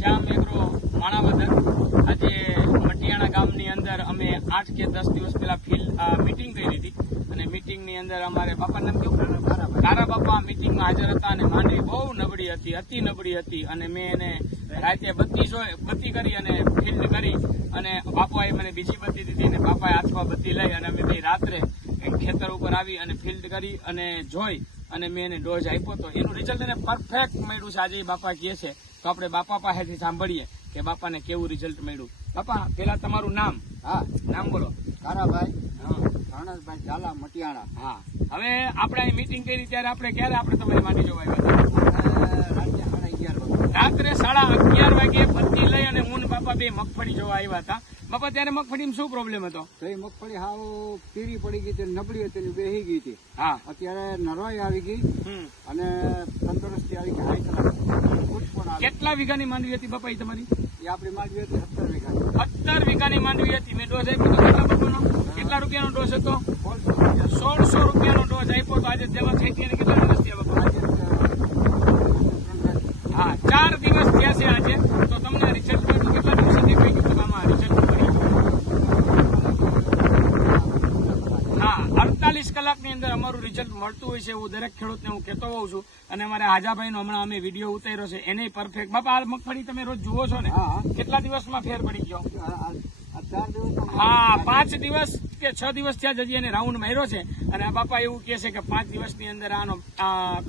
શ્યામ agro Manavadar આજે મટિયાણા ગામની અંદર અમે 8 કે 10 દિવસ પહેલા ફિલ્ડ મીટિંગ કરી હતી અને મીટિંગની અંદર અમારે બાપા નામ કેવું તારા બાપા મીટિંગમાં હાજર હતા અને માંડવી બહુ નબળી હતી, અતિ નબળી હતી અને મેં એને રાતે બત્તી કરી અને ફિલ્ડ કરી અને બાપાએ મને બીજી બત્તી દીધી અને બાપાએ હાથમાં બત્તી લઈ અને અમે બે રાત્રે ખેતર ઉપર આવી અને ફિલ્ડ કરી અને જોઈ અને મેં એને ડોઝ આપ્યો હતો. એનું રિઝલ્ટ એને પરફેક્ટ મળ્યું છે. આજે બાપા કહે છે તો આપણે બાપા પાસેથી સાંભળીએ કે બાપાને કેવું રિઝલ્ટ મળ્યું. બાપા પેલા તમારું નામ? હા, નામ બોલો. કારાભાઈ રણસભાઈ ઝાલા મટિયાણા. હા, હવે આપણે અહીં મીટિંગ કરી ત્યારે ક્યારે આપણે તમારી માંડી જોવા આવ્યા હતા? રાત્રે 11:30 વાગે બત્તી લઈ અને હું બાપા બે મગફળી જોવા આવ્યા હતા. બાપા ત્યારે મગફળીમાં શું પ્રોબ્લેમ હતો? તો એ મગફળી હાવ પીળી પડી ગઈ હતી, નબળી હતી, બેહી ગઈ હતી. હા, અત્યારે નરવાઈ આવી ગઈ અને તંદુરસ્તી આવી ગઈ. હાઈ કલાક. કેટલા વીઘાની માંડવી હતી બાપા તમારી? એ આપણી માંડવી હતી 17 વીઘા. 17 વીઘાની માંડવી હતી. મેં ડોઝ આપ્યો કેટલા બાપાનો? કેટલા રૂપિયાનો ડોઝ હતો? 1600 રૂપિયાનો ડોઝ આપ્યો. તો આજે જેમાં થઈ હતી કેટલા દિવસ થયા બાપા? હા, 4 દિવસ થયા છે આજે. તો તમને રિઝલ્ટ મળ્યું કેટલા દિવસે દેખાઈ ગયું? તો આમાં રિઝલ્ટ મળ્યું. હા, 48 કલાકની અંદર અમારું રિઝલ્ટ મળતું હોય છે. હું દરેક ખેડૂતને હું કહેતો હોઉં છું અને અમારા હાજાભાઈનો હમણાં અમે વિડીયો ઉતાર્યો છે એને પરફેક્ટ. બાપા આ મગફળી તમે રોજ જુઓ છો ને? કેટલા દિવસમાં ફેર પડી ગયો? હા, 5 દિવસ કે 6 દિવસ થયા જ હજી એને રાઉન્ડ માર્યો છે અને આ બાપા એવું કહે છે કે 5 દિવસની અંદર આનો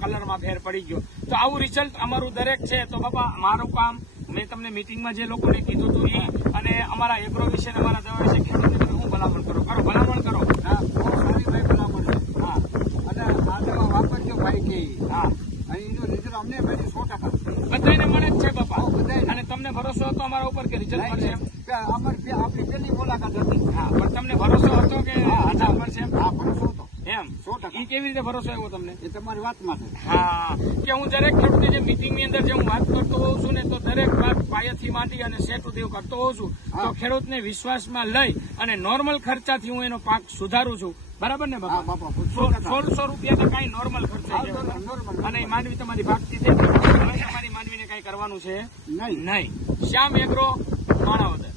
કલરમાં ફેર પડી ગયો. તો આવું રિઝલ્ટ અમારું દરેક છે. તો બાપા મારું કામ મેં તમને મીટિંગમાં જે લોકોને કીધું હતું એ અને અમારા એગ્રો વિશે અમારા દવા વિશે ખેડૂતને તમે હું ભલામણ કરો? ભલામણ કરો. હા, બહુ સારી ભાઈ ભલામણ છે. હા, અને આ દવા વાપરજો ભાઈ કે. હા, અને એનું રિઝલ્ટ અમને મળ્યું 100%. બધાને મળે જ છે બાપા. બધાને. અને તમને ભરોસો હતો અમારા ઉપર કે રિઝલ્ટ મળશે? આપણી પહેલી મુલાકાત હતી. હા, પણ તમને ભરોસો હતો કે રિઝલ્ટ મળશે? હા, ભરોસો હતો. એમ 100%. એ કેવી રીતે ભરોસો આવ્યો તમને? એ તમારી વાતમાં છે. હા, કે હું દરેક ખેડૂતની જે મીટિંગની અંદર જે હું વાત કરતો હોઉં છું ને તો દરેક વાત પાયાથી માંડી અને સેટ સુધી કરતો હોઉં છું. તો ખેડૂતને વિશ્વાસમાં લઈ અને નોર્મલ ખર્ચાથી હું એનો પાક સુધારું છું. બરાબર ને બાપા? 1600 રૂપિયા તો કઈ નોર્મલ ખર્ચા છે અને માંડવી તમારી ભાગતી થઈ. હવે તમારી માંડવીને કઈ કરવાનું છે નહીં. શ્યામ એગ્રો માણાવદર.